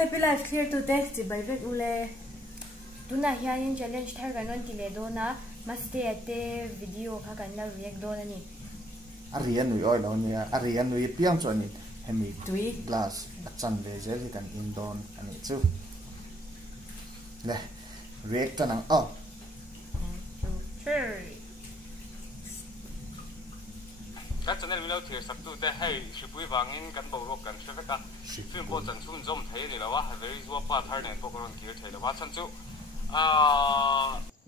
HappyLife clear to text chỉ bài viết ule tu na hian challenge thar kan on tile do na Mastea te video kha kan la react do na ni arian nui oi lo nia arian nui piang chuan in hemi tui glass chan le zel hi kan in don ani chu le react tanang các channel mình thì sắp tu để hay hlimpui vangin kan bầu kan sẽ phải cả phim bộ chân chung zoom thấy thì là wa very zua pa Thar này bộ con kia thấy là wa chân chu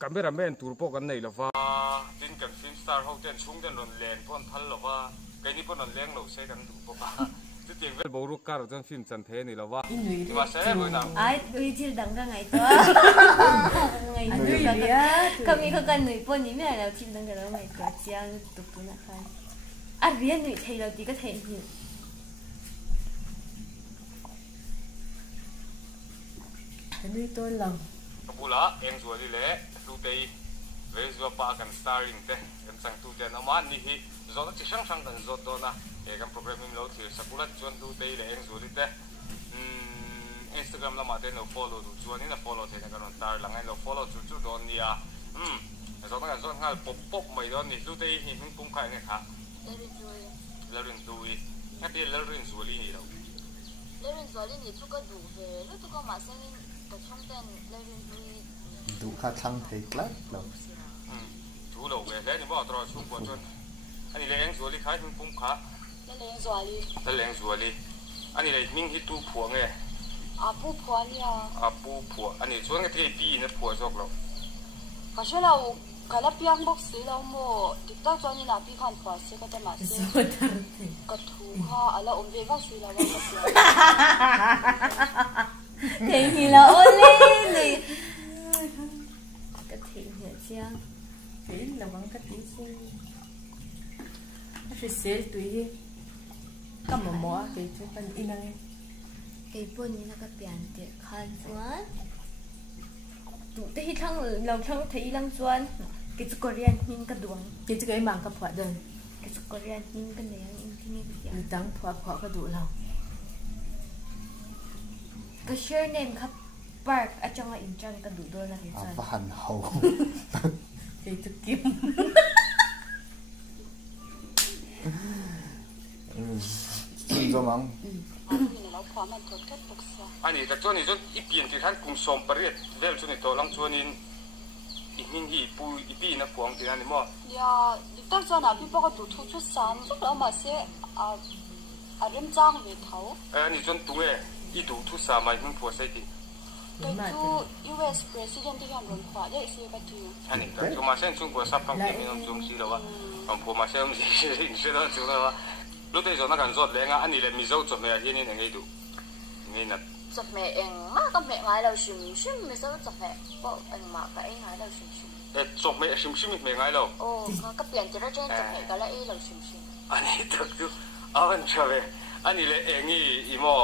camera men tour bộ kan này là wa tin kan film star hotel chung den lon len pon thal là wa cái này pon lon leng lo sẽ kan tu bộ pa chứ tiền về bầu cả rồi phim chân thế này là wa wa sẽ với nào ai Nuih til dangte ngei to ngei Nuih kami kha kan Nuih pon ni me la til dangte lo ngei to chiang tu tu na khan arian Nuih thei lo ti ka thei ni Nuih to lòng Kabula Lalengzuali le Hlutei very zua pa kan starring te kan sang tu te na ma ni hi zo na chi sang sang kan zo to na e kan program im lo thir sakula chuan Hlutei le Lalengzuali te Instagram la ma te no follow du chuan ni na follow te na kan Thar langai lo follow chu chu don ni a zo na kan zo ngal pop pop mai don ni Hlutei hi hing pum khai ne kha Lalengzuali nga te Lalengzuali ni lo Lalengzuali ni chu ka du ve lu tu ko ma sang ka chong ten Lalengzuali du kha thang thei klat lo tu lo ve le ni bo tro chu ko chuan ani le Lalengzuali khai hing pum kha Lalengzuali ani le ming hi tu phuang nge apu phwani apu phua ani chuan nge te pi na phua jok lo ka shela kala piang box si lo mo tiktok chuan ni na pi khan phwa se ka ta ma se ka thu ha ala om ve va sui la wa ka sia thei hi la ole ni ka thei hi chiang thei la wang ka ti se a sel tui hi ka mo ke chu kan inang ke pon ni na ka pian te khan chuan tu te hi thang lo thang thei lang chuan cái chú Korean hin cái duang cái chú cái mảng cái phở đơn cái chú Korean hin cái này in thì cái gì đắng phở cái đủ lòng cái share name khắp park ở trong là in trang cái đủ đôi là cái gì và hàn hậu cái chú kim do mang ani ta chuan ni chuan i pian ti than kum som pariat vel chu ni to lang chuan in in hi pu ipi na puang ti ani mo ya tiktok chuan a pi pa ka du thu chu san chu lo ma se a rem chang ve thau ani chuan tu nge i du thu sa mai hing phua sai ti cái chu US president ti kan ron khwa le se ka tu ani ta chu ma sen chung ko sap kam ti min chung si lo wa am phu ma sem si se lo chu lo wa Hlutei zo na kan zot lenga ani le Mizo chop me hian in ngei du ngei na chọc mẹ em má con mẹ ngái đâu xìm xìm mới sao chọc mẹ bộ anh mà cái anh ngái đâu xìm xìm chop me sim me ngai lo ồ cái biển chỉ ra trên chọc mẹ cái là ấy đâu xìm xìm ani tak tu awan chave ani le engi imo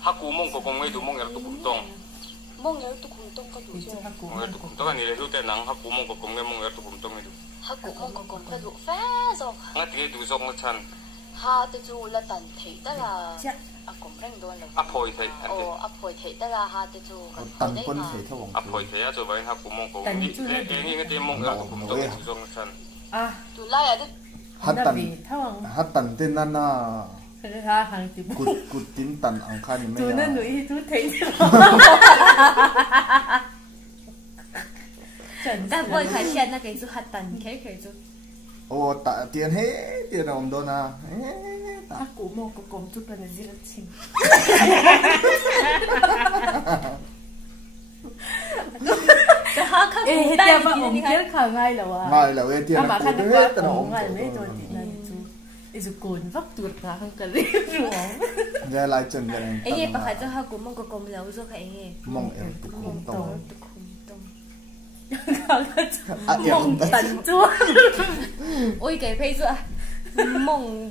haku mong ko kong ngei du mong er tu kum tong mong er tu kum tong ka du mong er tu kum tong ani le Hlutei nang haku mong ko kong ngei mong er tu kum tong ni du haku mong ko kong ka du fa zo nga ti du zok na chan ha te chu la tan thei ta la a kom reng don lo apoi thei apoi thei ta la ha te chu tan pon thei thawang apoi thei a chu vai haku mong ko ni le engi nga te mong er tu kum tong ni zok na chan tu lai a de hat tan ten na na ha hang ti kut tin tan ang khan ni me tu na Nuih tu thei ta bôi khai xian na cái chú hạt tần cái chú ô ta tiền hết tiền ông đó na ta cũ một cái cổng chút là gì đó chim cái ha khác cũng tay mà ông kia khờ ngay là wa ngay là cái tiền mà cũng hết tao ông ngay mấy rồi thì là chú chú cồn vấp tuột ra không cần đi rồi ra lại chân cái này ấy bà khai cho ha cũ một cái cổng lâu rồi cái ấy mong em tụt không tông mong tần chúa ôi cái phê chúa mong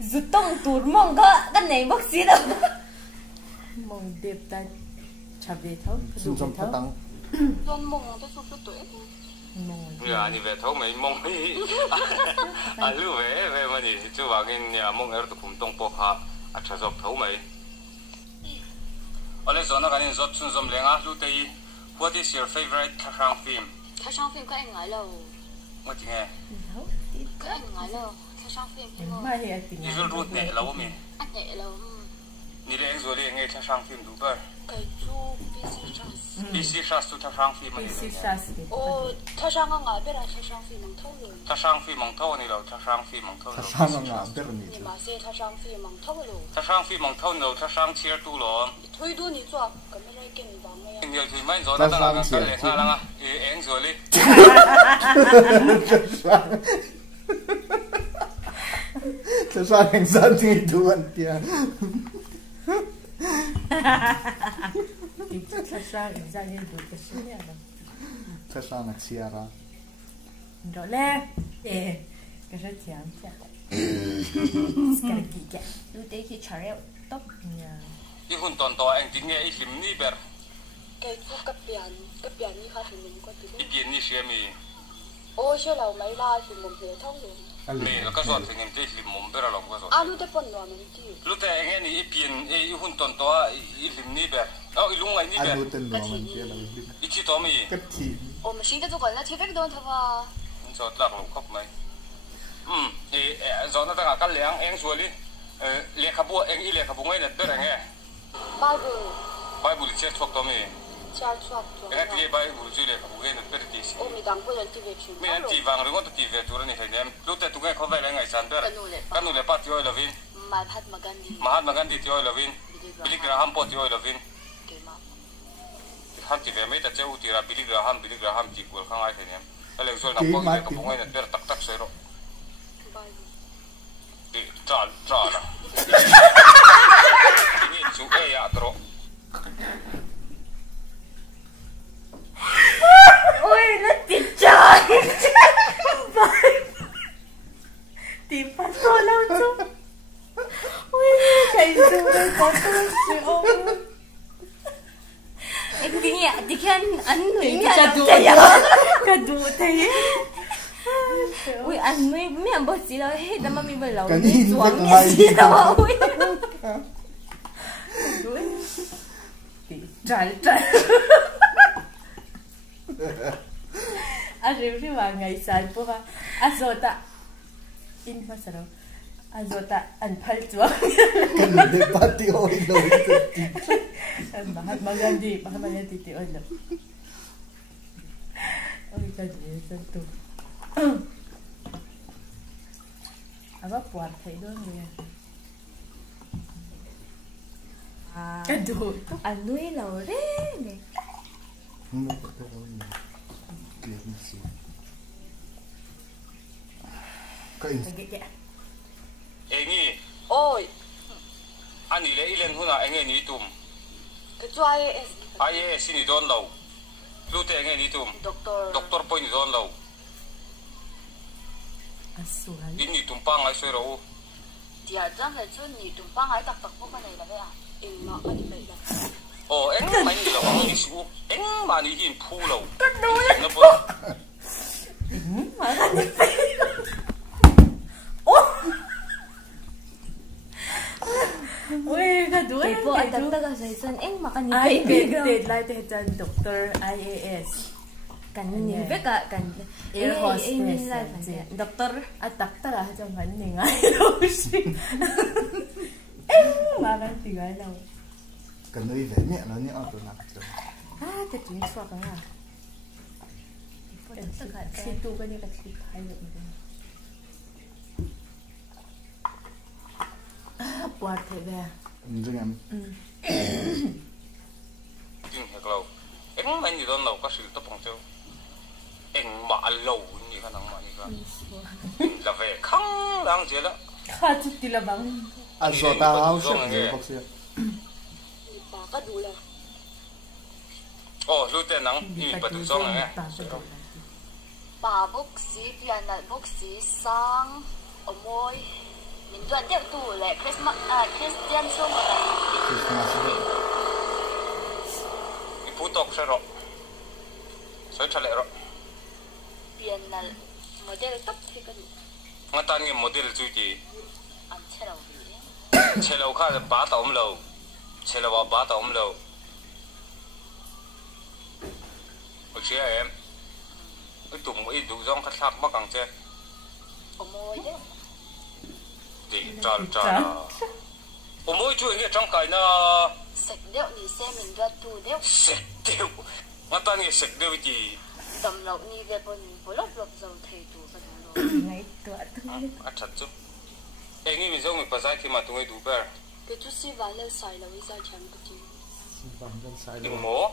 rút tông tụt mong cái này bác sĩ đâu mong đẹp ta chả về thấu xin trong phát tăng don mong cái số tuổi ya ni ve thau mai mong hi a lu ve ve ma ni chu wa ngin ya mong er tu kum tong po kha Achha zop thấu mấy. Ole Zawhna kan in zot chun zom lenga Hlutei. What is your favorite Thar film? Thar phim có anh ngái lâu. What nghe? Có anh ngái lâu. Thar phim thì mà. Đi rồi rút nhẹ lâu mi. Anh nhẹ lâu. Ni Lalengzuali nghe Thar phim đủ bơ. Cái chú Beisei tu Thar phim mà. Ồ, Thar ngái biết là Thar phim mang thâu rồi. Thar phim mang thâu ni lo, Thar phim mang thâu. Thar ngà biết rồi你嘛是Thar phim mang thâu rồi. Thar phim mang thâu lo, Thar chia tu lo. Thôi đu你做，咁樣嚟見你講咩啊？ Nhiều thì mấy Zawhna đang là cái lệ nga lăng à, Lalengzuali. Thar sang hành dân thì đủ ăn tiền. Thar sang là xia ra. Rồi lên, cái rất chán chán. Cái gì vậy? Hlutei khi chả reo tóc nhà. Đi hun toàn to anh tính nghe ít lim ni ber. Cái chú cấp biển như khác thì mình có từ Ít biển ni xem mi. Ồ, xe lầu mấy la thì mình hiểu thông rồi. Mi là cái giọt thì em thấy lim mồm ber là cái giọt. À, Hlutei phần nào mình đi. Hlutei anh nghe ni ít biển, ít hun toàn to ít lim ni ber. Ít lung ngay ni ber. Anh tên nó mình kia là Ít chi to mi. cái gì? Ồ, mình xin cái gọi là thiết đâu thôi mà. Nuihzatthlak lo khawp mấy. Zawhna đang cái leng Lalengzuali. Lệ khabu anh ít lệ khabu ngay là ber nghe. Bible chết thuốc to mi. Chào chuột. Cái kia Bible chui lệ khabu ngay là ber tí. Ồ, mình đang quên ti về chuyện. Mi anh ti vàng rồi ngon ti về tu ra ni thấy em. Hlutei tu nghe khawp vậy là ngày sáng ber. Cái nuôi lệ pat tioi lovin. Mahatma Gandhi tioi lovin. Billy Graham pot tioi lovin. Han ti về mấy ta chơi uti ra Billy Graham ti kual khang ai thấy em. Lalengzuali nằm quăng lệ khabu ngay là ber tak tak soi rồi. Đi trả là. Ini chú ấy à tro. Ôi nó tịt trời. Tìm phát số lâu chứ. Ôi chạy xuống đây có tôi siêu. Anh đi nhẹ thì khen ăn Nuih cả đủ thấy. Ui ăn Nuih mấy anh bớt gì rồi hết mà mình phải lâu đi xuống nhẹ gì đâu. Trời. Arriba va ngei sai po ha. Azota. In fa saro. Azota an phal chuang. Kan le pati oi lo. Mahatma Gandhi ti oi lo. Oi ka je san tu. Aba puat thai don nge. Cái đồ ăn Nuih lâu đấy nè. Không có cái đâu nhỉ. Kia không xí. Cái Enge. Ôi. Anh đi lấy lên huna enge ni tum. Cái chú IAS. IAS ni don lâu. Hlutei enge ni tum. Doctor point ni don lâu. Asual. In ni tum pang ai soi ro. Thì ở trong là chú nhị tụm băng ấy tặc bốc cái này là vậy à? Mà cái gì vậy? Ồ, anh mày ni lâu anh ni su. Anh mà ni hin phu lâu. Cái đồ nó bơ. Mà cái gì vậy? Ôi cái đồ cái bộ anh tặc tặc ở dưới sân anh mà cái gì ai vậy? biết lại thì chân doctor IAS. Cảnh nhìn biết cả cảnh Air hostess. Doctor at doctor à trong vấn đề ngay đâu xí. Mà vẫn thì ngay đâu. cái nơi về nhẹ nó nhẹ tôi làm được. Cái chuyện xoạc đó à. Khi tu cái này là khi thay được rồi. Quạt thế về. Dương em. Kinh heck lâu. Anh mày ni don lâu có sự tập phong châu. Anh mà lâu như cái năng mà như cái. Là về khăng đang chế đó. Khá chút tí là bằng. À so ta áo sẽ người bác sĩ. Bà có đủ là. Ồ, Hlutei nắng đi bắt được xong nghe. Bà bốc sĩ tiền là bốc sĩ sang ở môi. Mình toàn tiếp tủ lại Christian xong rồi này. Đi phụ tộc sẽ rồi. Sẽ trả lại rồi. Tiền là model tóc thì cái gì? Ngã ta nghe model chú chị. Ăn chết đâu vậy? chế lâu khác bá tàu lâu chế lâu bá tàu lâu ok em cái tụng ít đủ rong khát khát mắc càng chế môi đấy thì tròn môi chui nghe trong cái nó sạch đeo thì xem mình ra tu đeo sạch đeo mà ta nghe sạch đeo gì tầm lộc như về bên lộc rồi thầy tu cái đó ngay tuổi thật chứ em nghĩ mình giống mình phải giải thì mà tụi ấy đủ bè cái chút xí vàng lên xài là bây giờ chẳng có gì đừng mổ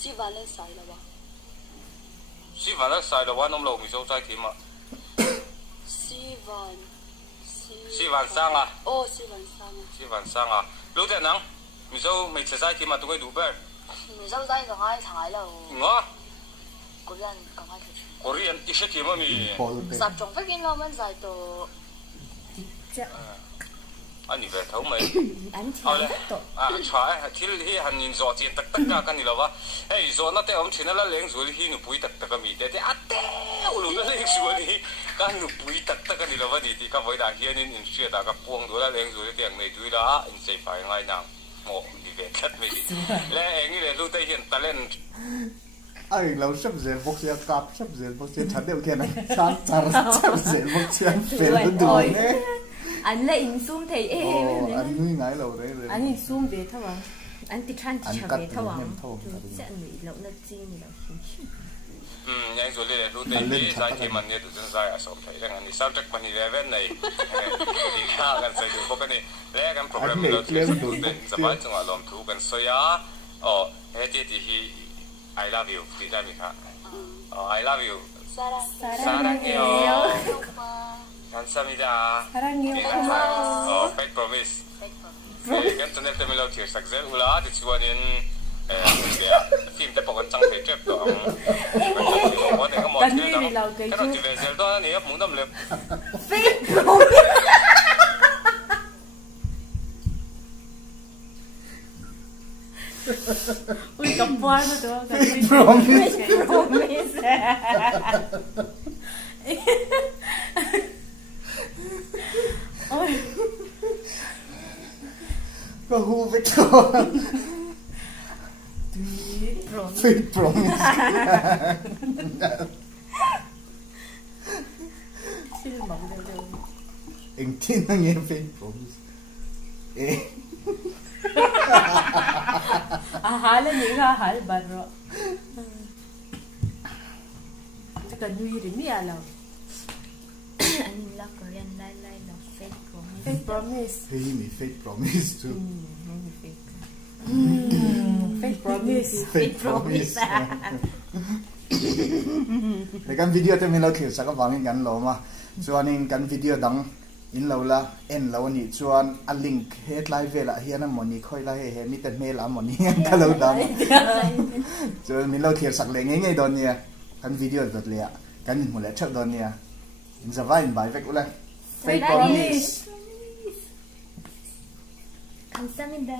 xí vàng lên xài là bao xí vàng lên xài là quá nông lầu mình giống giải thì mà xí vàng sang à ô xí vàng sang à lúc thế nào mình giống mình sẽ giải thì mà tụi ấy đủ bè mình giống giải còn ai thải là ngó Korean còn ai thải Korean ít thì mà mình sắp trong phát hiện lo mình giải tổ anh đi về thấu mày anh chả tốt chả thì hắn nhìn rõ chuyện tất cả cái này là vậy hey rõ nó theo ông chuyện là Lalengzuali hi nó bùi tất cái gì thế ulu Lalengzuali cái nó bùi tất cái này là vậy thì cái vậy là hiện nên Insum đã cái buông đôi Lalengzuali tiếng này đôi là Insum phải ngay nào ngộ đi về thật mày đi lẽ anh ấy Hlutei hiện talent anh lâu sắp dễ bốc xe cặp sắp dễ bốc xe thật đều kia này sắp dễ bốc xe phê đủ đấy anh là Insum thầy anh nuôi ngái lâu đấy anh Insum về thôi à anh thì chăn chỉ về thôi à sẽ Nuih lâu nó chi Nuih lâu nhanh rồi lên Hlutei đi giải thì mình nghe tụi dân giải ở sông thấy rằng anh sao chắc mình đi event này thì khácกันใส่ดูcái này lẽกัน program เราที่ดูเป็นสบายจังหวะลมถูกันสยาเฮ้ยที่ I love you ดีใจไหมครับI love you 사랑해요 감사합니다 사랑해요 fake promise kan tunnel te melo thir sak zel ula ti chuanin film te pokon chang pe trap to mo te ka mo te da ka ti ve zel to ni ap mung dam le fake ui cầm voa nó được promise ôi có hú với con fake promise xin mộng đều anh tin là nghe fake promise hala những ha hal barro cái Nuih Rik ni alo anh là Korean lai là fake promise hey me fake promise too fake promise để cái video thì mình lâu kiểu sao các bạn ngắn lâu mà cho nên cái video đăng in lâu là en lâu ni chuan a link headline về lại hiện là money khơi lại he mi tên mail là money cái lâu đăng cho mình lâu kiểu sắc lệ ngei đòn nha cái video rất lẹ cái mình muốn lẽ chậm đòn nha Zawhna bài vẽ ula fake promise 감사합니다.